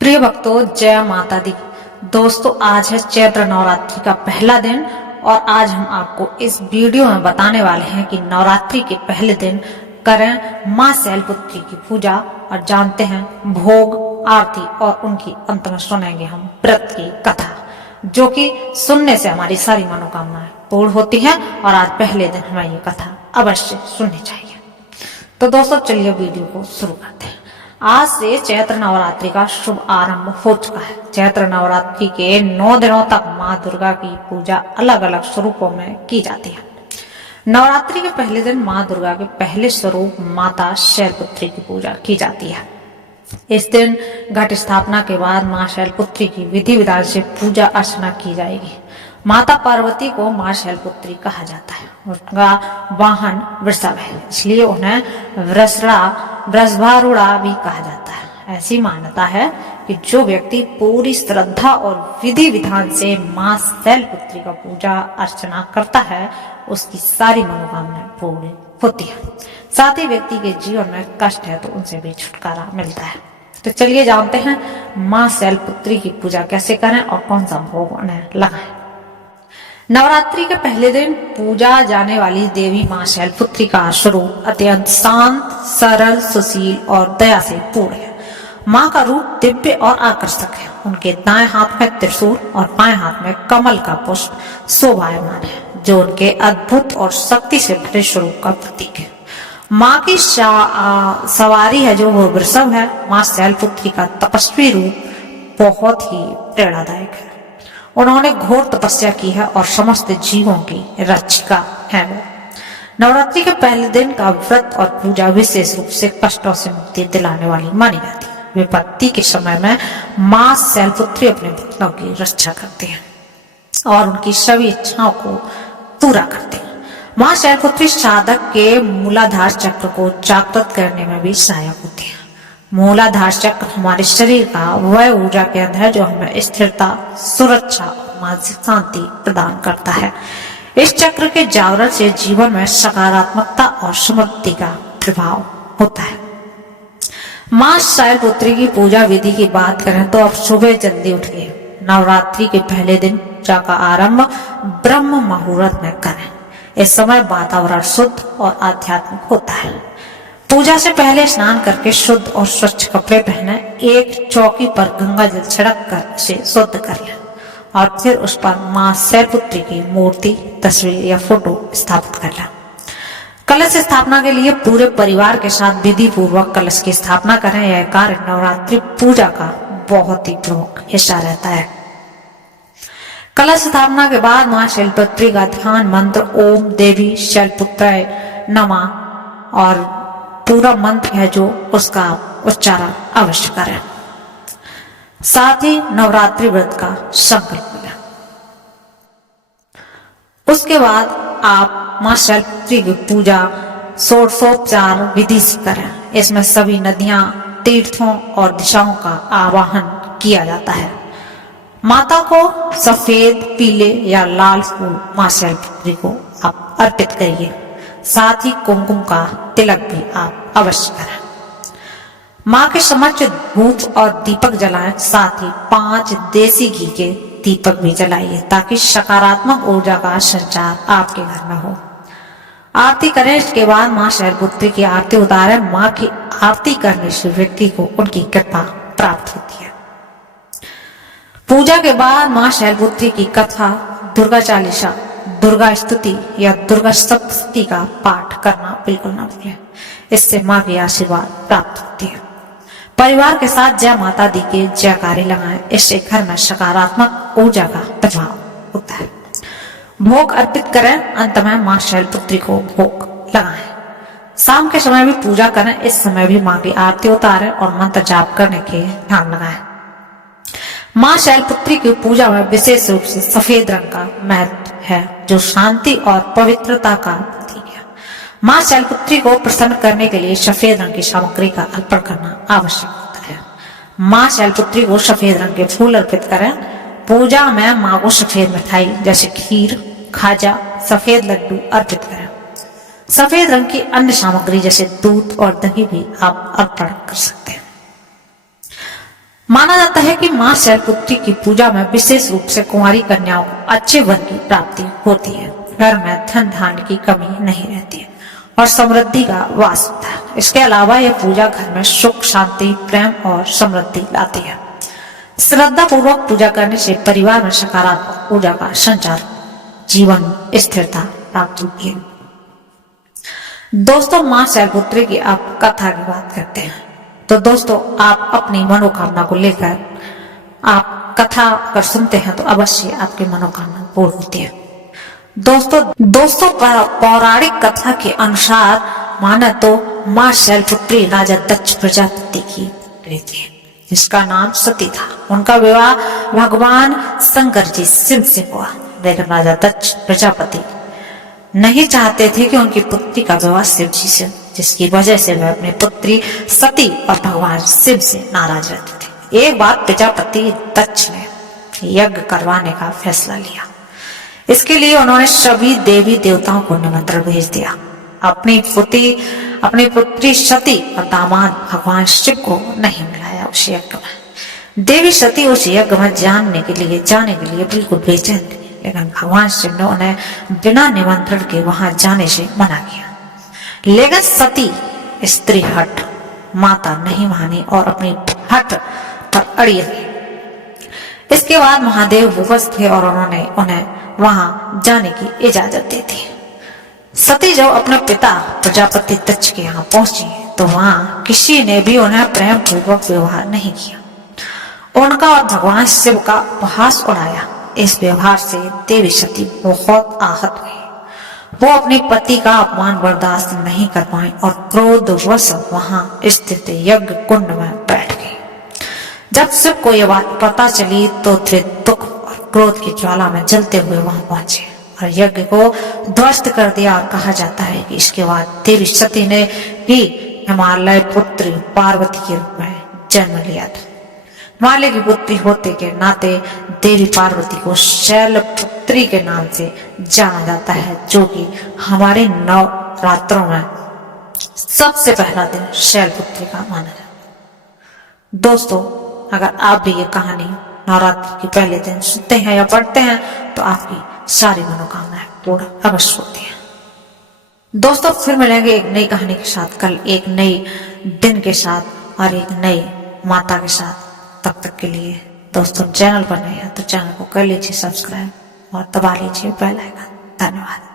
प्रिय भक्तों, जय माता दी। दोस्तों, आज है चैत्र नवरात्रि का पहला दिन और आज हम आपको इस वीडियो में बताने वाले हैं कि नवरात्रि के पहले दिन करें माँ शैलपुत्री की पूजा और जानते हैं भोग, आरती और उनकी अंत में सुनेंगे हम व्रत की कथा, जो कि सुनने से हमारी सारी मनोकामनाएं पूर्ण होती हैं और आज पहले दिन हमें ये कथा अवश्य सुननी चाहिए। तो दोस्तों, चलिए वीडियो को शुरू करते हैं। आज से चैत्र नवरात्रि का शुभ आरंभ हो चुका है। चैत्र नवरात्रि के 9 दिनों तक माँ दुर्गा की पूजा अलग अलग स्वरूपों में की जाती है। नवरात्रि के पहले दिन माँ दुर्गा के पहले स्वरूप माता शैलपुत्री की पूजा की जाती है। इस दिन घट स्थापना के बाद माँ शैलपुत्री की विधि विधान से पूजा अर्चना की जाएगी। माता पार्वती को माँ शैलपुत्री कहा जाता है। उनका वाहन वृषभ है, इसलिए उन्हें वृषभारूढ़ा भी कहा जाता है। ऐसी मान्यता है कि जो व्यक्ति पूरी श्रद्धा और विधि विधान से माँ शैलपुत्री का पूजा अर्चना करता है, उसकी सारी मनोकामनाएं पूरी होती है। साथ ही व्यक्ति के जीवन में कष्ट है तो उनसे भी छुटकारा मिलता है। तो चलिए जानते हैं माँ शैलपुत्री की पूजा कैसे करें और कौन सा भोग उन्हें लगाएं। नवरात्रि के पहले दिन पूजा जाने वाली देवी माँ शैलपुत्री का स्वरूप अत्यंत शांत, सरल, सुशील और दया से पूर्ण है। माँ का रूप दिव्य और आकर्षक है। उनके दाएं हाथ में त्रिशूल और बाएं हाथ में कमल का पुष्प शोभायमान है, जो उनके अद्भुत और शक्ति से भरे स्वरूप का प्रतीक है। माँ की सवारी है जो वो वृषभ है। माँ शैलपुत्री का तपस्वी रूप बहुत ही प्रेरणादायक है। उन्होंने घोर तपस्या की है और समस्त जीवों की रक्षिका है वो। नवरात्रि के पहले दिन का व्रत और पूजा विशेष रूप से कष्टों से मुक्ति दिलाने वाली मानी जाती है। विपत्ति के समय में माँ शैलपुत्री अपने भक्तों की रक्षा करते हैं और उनकी सभी इच्छाओं को पूरा करते हैं। माँ शैलपुत्री साधक के मूलाधार चक्र को जागृत करने में भी सहायक होती है। मूलाधार चक्र हमारे शरीर का वह ऊर्जा केंद्र है जो हमें स्थिरता, सुरक्षा और मानसिक शांति प्रदान करता है। इस चक्र के जागरण से जीवन में सकारात्मकता और समृद्धि का प्रभाव होता है। माँ शैलपुत्री की पूजा विधि की बात करें तो अब सुबह जल्दी उठिए। नवरात्रि के पहले दिन पूजा का आरंभ ब्रह्म मुहूर्त में करें। इस समय वातावरण शुद्ध और आध्यात्मिक होता है। पूजा से पहले स्नान करके शुद्ध और स्वच्छ कपड़े पहने। एक चौकी पर गंगा जल छिड़क कर इसे शुद्ध कर लें और फिर उस पर माँ शैलपुत्री की मूर्ति, तस्वीर या फोटो स्थापित कर लें। कलश स्थापना के लिए पूरे परिवार के साथ विधि पूर्वक कलश की स्थापना करें। यह कार्य नवरात्रि पूजा का बहुत ही प्रमुख हिस्सा रहता है। कलश स्थापना के बाद माँ शैलपुत्री का ध्यान मंत्र ओम देवी शैलपुत्राय नमः और पूरा मंत्र है जो उसका उच्चारण अवश्य करें। साथ ही नवरात्रि व्रत का संकल्प लें। उसके बाद आप माँ शैलपुत्री की पूजा षोडशोपचार विधि से करें। इसमें सभी नदियां, तीर्थों और दिशाओं का आवाहन किया जाता है। माता को सफेद, पीले या लाल फूल माँ शैलपुत्री को आप अर्पित करिए। साथ ही कुमकुम का तिलक भी आप अवश्य करें। माँ के समक्ष धूप और दीपक जलाएं। साथ ही 5 देसी घी के दीपक भी जलाइए ताकि सकारात्मक ऊर्जा का संचार आपके घर में हो। आरती करें। इसके बाद माँ शैलपुत्री की आरती उतारें। माँ की आरती करने से व्यक्ति को उनकी कृपा प्राप्त होती है। पूजा के बाद माँ शैलपुत्री की कथा, दुर्गा चालीसा, दुर्गा स्तुति या दुर्गा सप्तशती का पाठ करना बिल्कुल ना भूलें। इससे माँ की आशीर्वाद प्राप्त होती है। परिवार के साथ जय माता दी के जयकारे लगाएं। इससे घर में सकारात्मक ऊर्जा का प्रभाव होता है। भोग अर्पित करें। अंत में माँ शैलपुत्री को भोग लगाएं। शाम के समय भी पूजा करें। इस समय भी माँ की आरती उतारें और मंत्र जाप करने के ध्यान लगाएं। माँ शैलपुत्री की पूजा में विशेष रूप से सफेद रंग का महत्व है, जो शांति और पवित्रता का प्रतीक है। माँ शैलपुत्री को प्रसन्न करने के लिए सफेद रंग की सामग्री का अर्पण करना आवश्यक होता है। माँ शैलपुत्री को सफेद रंग के फूल अर्पित करें। पूजा में माँ को सफेद मिठाई जैसे खीर, खाजा, सफेद लड्डू अर्पित करें। सफेद रंग की अन्य सामग्री जैसे दूध और दही भी आप अर्पण कर सकते हैं। माना जाता है कि मां शैलपुत्री की पूजा में विशेष रूप से कुंवारी कन्याओं को अच्छे वर की प्राप्ति होती है, घर में धन धान्य की कमी नहीं रहती है और समृद्धि का वास होता है। इसके अलावा यह पूजा घर में सुख, शांति, प्रेम और समृद्धि लाती है। श्रद्धा पूर्वक पूजा करने से परिवार में सकारात्मक ऊर्जा का संचार, जीवन स्थिरता प्राप्त होती है। दोस्तों, मां शैलपुत्री की आप कथा की बात करते हैं तो दोस्तों, आप अपनी मनोकामना को लेकर आप कथा अगर सुनते हैं तो अवश्य आपकी मनोकामना पूर्ण होती है। दोस्तों पौराणिक कथा के अनुसार माना तो मां शैलपुत्री राजा दक्ष प्रजापति की पुत्री थी, जिसका नाम सती था। उनका विवाह भगवान शंकर जी शिव से हुआ, लेकिन राजा दक्ष प्रजापति नहीं चाहते थे कि उनकी पुत्री का विवाह शिव जी से, जिसकी वजह से वह अपनी पुत्री सती और भगवान शिव से नाराज रहते थे। एक बार प्रजापति दक्ष ने यज्ञ करवाने का फैसला लिया। इसके लिए उन्होंने सभी देवी देवताओं को निमंत्रण भेज दिया। अपनी पुत्री सती और दामाद भगवान शिव को नहीं मिलाया उस यज्ञ में। देवी सती उस यज्ञ में जाने के लिए बिल्कुल बेचैन थी, लेकिन भगवान शिव ने उन्हें बिना निमंत्रण के वहां जाने से मना किया। लेकिन सती स्त्री हट माता नहीं मानी और अपनी हट पर अड़ी रही। इसके बाद महादेव विवश थे और उन्होंने उन्हें वहां जाने की इजाजत दी थी। सती जब अपने पिता प्रजापति दक्ष के यहाँ पहुंची तो वहां किसी ने भी उन्हें प्रेम पूर्वक व्यवहार नहीं किया। उनका और भगवान शिव का उपहास उड़ाया। इस व्यवहार से देवी सती बहुत आहत हुई। वो अपने पति का अपमान बर्दाश्त नहीं कर पाई और क्रोधवश वहां स्थित यज्ञ कुंड में बैठ गई। जब शिव को यह बात पता चली तो वे दुख और क्रोध की ज्वाला में जलते हुए वहां पहुंचे और यज्ञ को ध्वस्त कर दिया। और कहा जाता है कि इसके बाद देवी सती ने भी हिमालय पुत्री पार्वती के रूप में जन्म लिया था। हिमालय की पुत्री होते के नाते देवी पार्वती को शैलपुत्री के नाम से जाना जाता है, जो कि हमारे नवरात्रों में सबसे पहला दिन शैलपुत्री का माना जाता है। दोस्तों, अगर आप भी ये कहानी नवरात्रि के पहले दिन सुनते हैं या पढ़ते हैं तो आपकी सारी मनोकामनाएं पूर्ण अवश्य होती है। दोस्तों, फिर मिलेंगे एक नई कहानी के साथ, कल एक नई दिन के साथ और एक नई माता के साथ। तब तक के लिए दोस्तों, चैनल पर नए हैं तो चैनल को कर लीजिए सब्सक्राइब और दबा लीजिए बेल आइकन। धन्यवाद।